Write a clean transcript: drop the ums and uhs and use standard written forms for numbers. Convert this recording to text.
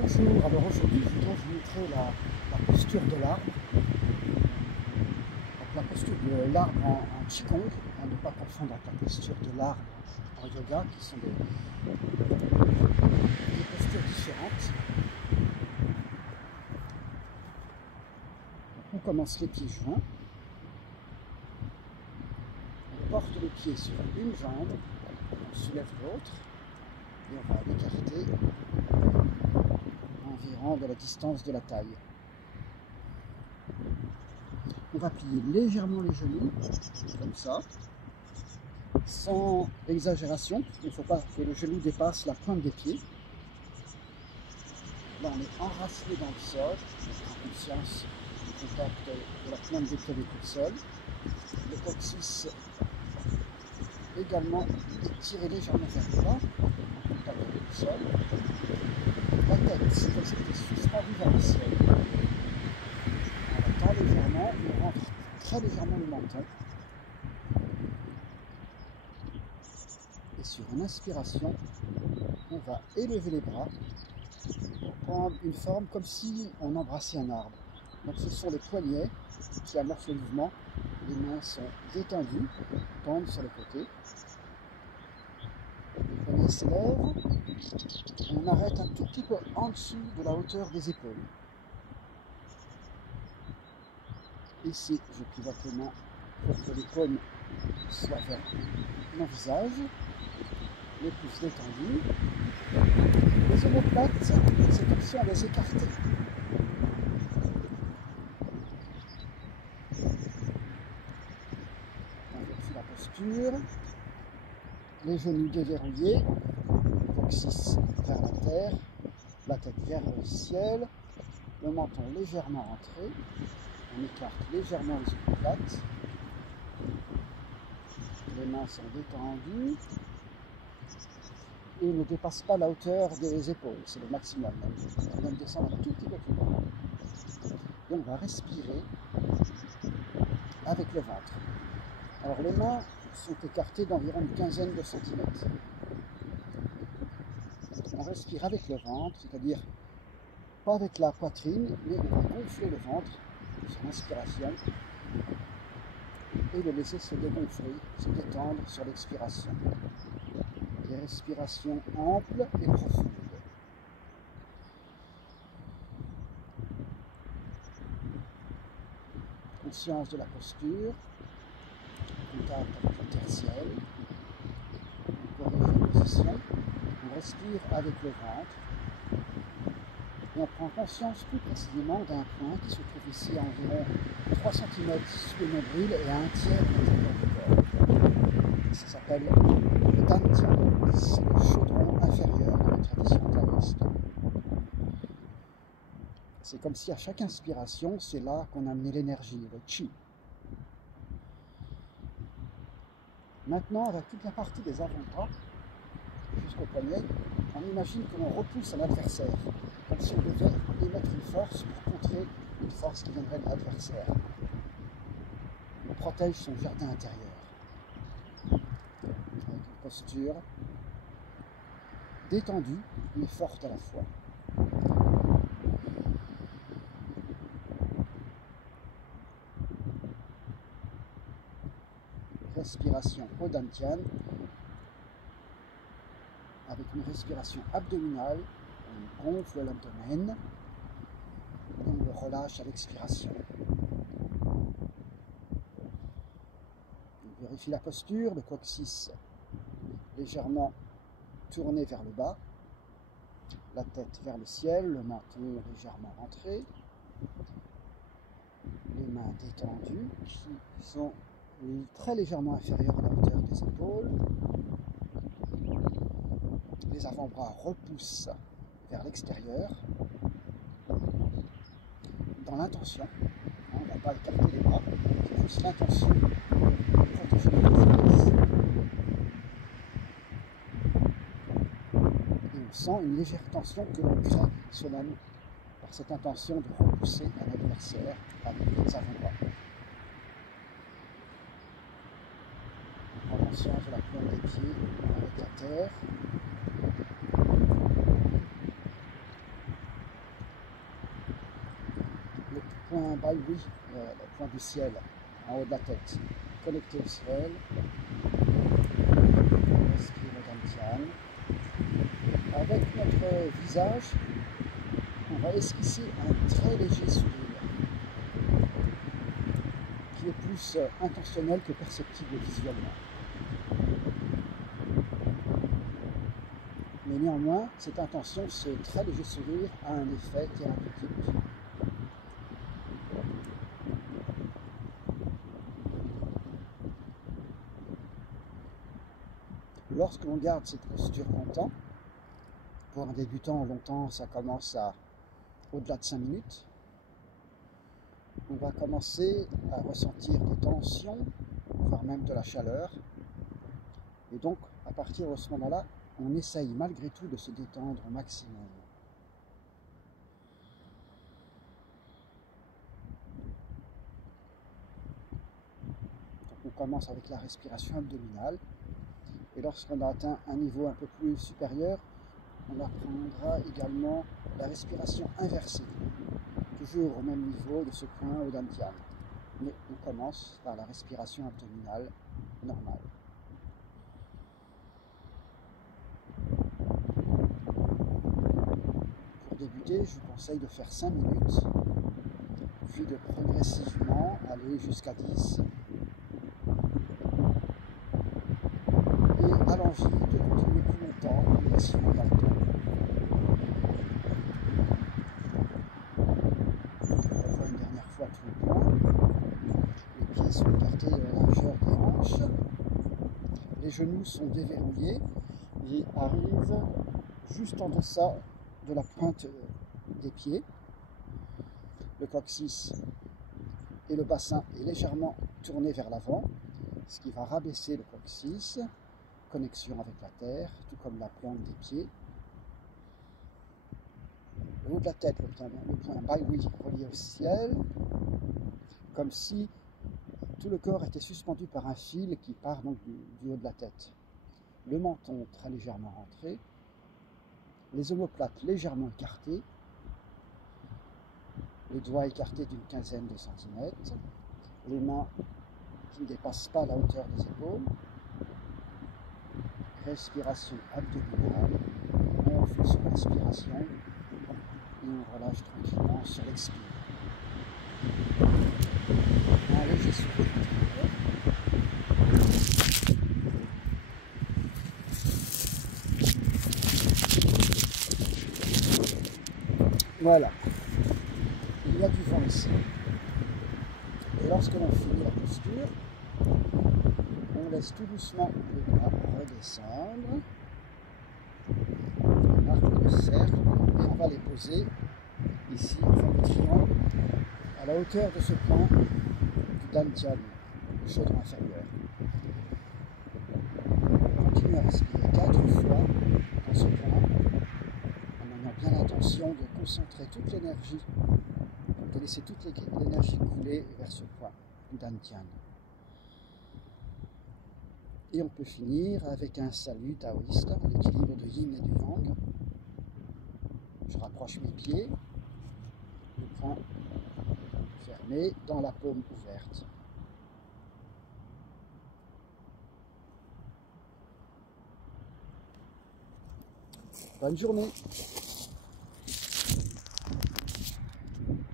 Bonjour, alors aujourd'hui je voudrais vous montrer la posture de l'arbre. Donc la posture de l'arbre en Qigong, à ne pas confondre avec la posture de l'arbre en yoga, qui sont des postures différentes. Donc on commence les pieds joints, on porte le pied sur une jambe, on soulève l'autre et on va l'écarter environ de la distance de la taille. On va plier légèrement les genoux, comme ça, sans exagération. Il ne faut pas que le genou dépasse la pointe des pieds. Là, on est enraciné dans le sol, on prend conscience du contact de la pointe des pieds avec le sol. Le coccyx également étiré légèrement vers le bas, en contact avec le sol. La tête, c'est comme si elle était suspendue vers le ciel. On la tend légèrement, on rentre très légèrement le menton. Et sur une inspiration, on va élever les bras pour prendre une forme comme si on embrassait un arbre. Donc ce sont les poignets qui amorcent le mouvement. Les mains sont détendues, tendent sur les côtés. Les poignets s'élèvent. On arrête un tout petit peu en dessous de la hauteur des épaules. Ici, je pivote les mains pour que les paumes soient vers mon visage, les pouces détendus. Les omoplates, c'est comme si on les écartait. On vérifie la posture, les genoux déverrouillés, coccyx vers la terre, la tête vers le ciel, le menton légèrement rentré. On écarte légèrement les omoplates. Les mains sont détendues et ne dépassent pas la hauteur des épaules, c'est le maximum. On va descendre un tout petit peu plus bas. Et on va respirer avec le ventre. Alors les mains sont écartées d'environ une quinzaine de centimètres. On respire avec le ventre, c'est-à-dire pas avec la poitrine, mais on va gonfler le ventre sur l'inspiration et le laisser se dégonfler, se détendre sur l'expiration. Des respirations amples et profondes. Conscience de la posture, contact avec le tertiel, on corrige la position, on respire avec le ventre et on prend conscience plus précisément d'un point qui se trouve ici à environ 3 cm sous le nombril et à un tiers de l'intérieur du corps. Ça s'appelle le dantian, c'est le chaudron inférieur de la tradition taoïste. C'est comme si à chaque inspiration, c'est là qu'on amenait l'énergie, le chi. Maintenant, avec toute la partie des avant-bras, jusqu'au poignet, on imagine que l'on repousse un adversaire, comme si on devait émettre une force pour contrer une force qui viendrait de l'adversaire. On protège son jardin intérieur. Avec une posture détendue, mais forte à la fois. Respiration au dantian, avec une respiration abdominale, on gonfle l'abdomen et on le relâche à l'expiration. On vérifie la posture, le coccyx légèrement tourné vers le bas, la tête vers le ciel, le menton légèrement rentré, les mains détendues qui sont très légèrement inférieures à la hauteur des épaules. Les avant-bras repoussent vers l'extérieur dans l'intention. On ne va pas écarter les bras, c'est juste l'intention de protéger les fesses. Et on sent une légère tension que l'on crée soi-même par cette intention de repousser un adversaire avec les avant-bras. On prend conscience de la pointe des pieds avec la terre. Baihui, le point du ciel, en haut de la tête, connecté au ciel. Respire le Dantian. Avec notre visage, on va esquisser un très léger sourire qui est plus intentionnel que perceptible visuellement. Mais néanmoins, cette intention, ce très léger sourire, a un effet thérapeutique. Lorsque l'on garde cette posture longtemps, pour un débutant, longtemps, ça commence à au-delà de 5 minutes, on va commencer à ressentir des tensions, voire même de la chaleur. Et donc, à partir de ce moment-là, on essaye malgré tout de se détendre au maximum. Donc, on commence avec la respiration abdominale. Et lorsqu'on a atteint un niveau un peu plus supérieur, on apprendra également la respiration inversée, toujours au même niveau de ce point au Dantian. Mais on commence par la respiration abdominale normale. Pour débuter, je vous conseille de faire 5 minutes, puis de progressivement aller jusqu'à 10. Et à l'envie de continuer plus longtemps, si on a le temps. On revoit une dernière fois tout le point. Les pieds sont écartés à la largeur des hanches. Les genoux sont déverrouillés et arrivent juste en deçà de la pointe des pieds. Le coccyx et le bassin est légèrement tourné vers l'avant, ce qui va rabaisser le coccyx, connexion avec la terre, tout comme la plante des pieds. Le haut de la tête, le point Baihui relié au ciel, comme si tout le corps était suspendu par un fil qui part donc du haut de la tête. Le menton très légèrement rentré, les omoplates légèrement écartés, les doigts écartés d'une quinzaine de centimètres, les mains qui ne dépassent pas la hauteur des épaules, respiration abdominale, on fait sur l'inspiration et on relâche tranquillement sur l'expire. Un léger sourire. Voilà, il y a du vent ici. Et lorsque l'on finit la posture, on laisse tout doucement les bras redescendre, on marque le cercle et on va les poser ici en forme de triangle à la hauteur de ce point du Dantian, le chaudron inférieur. Continuez à respirer 4 fois dans ce point en ayant bien l'intention de concentrer toute l'énergie, de laisser toute l'énergie couler vers ce point du Dantian. Et on peut finir avec un salut taoïste, l'équilibre de yin et de yang. Je rapproche mes pieds, le poing fermé dans la paume ouverte. Bonne journée!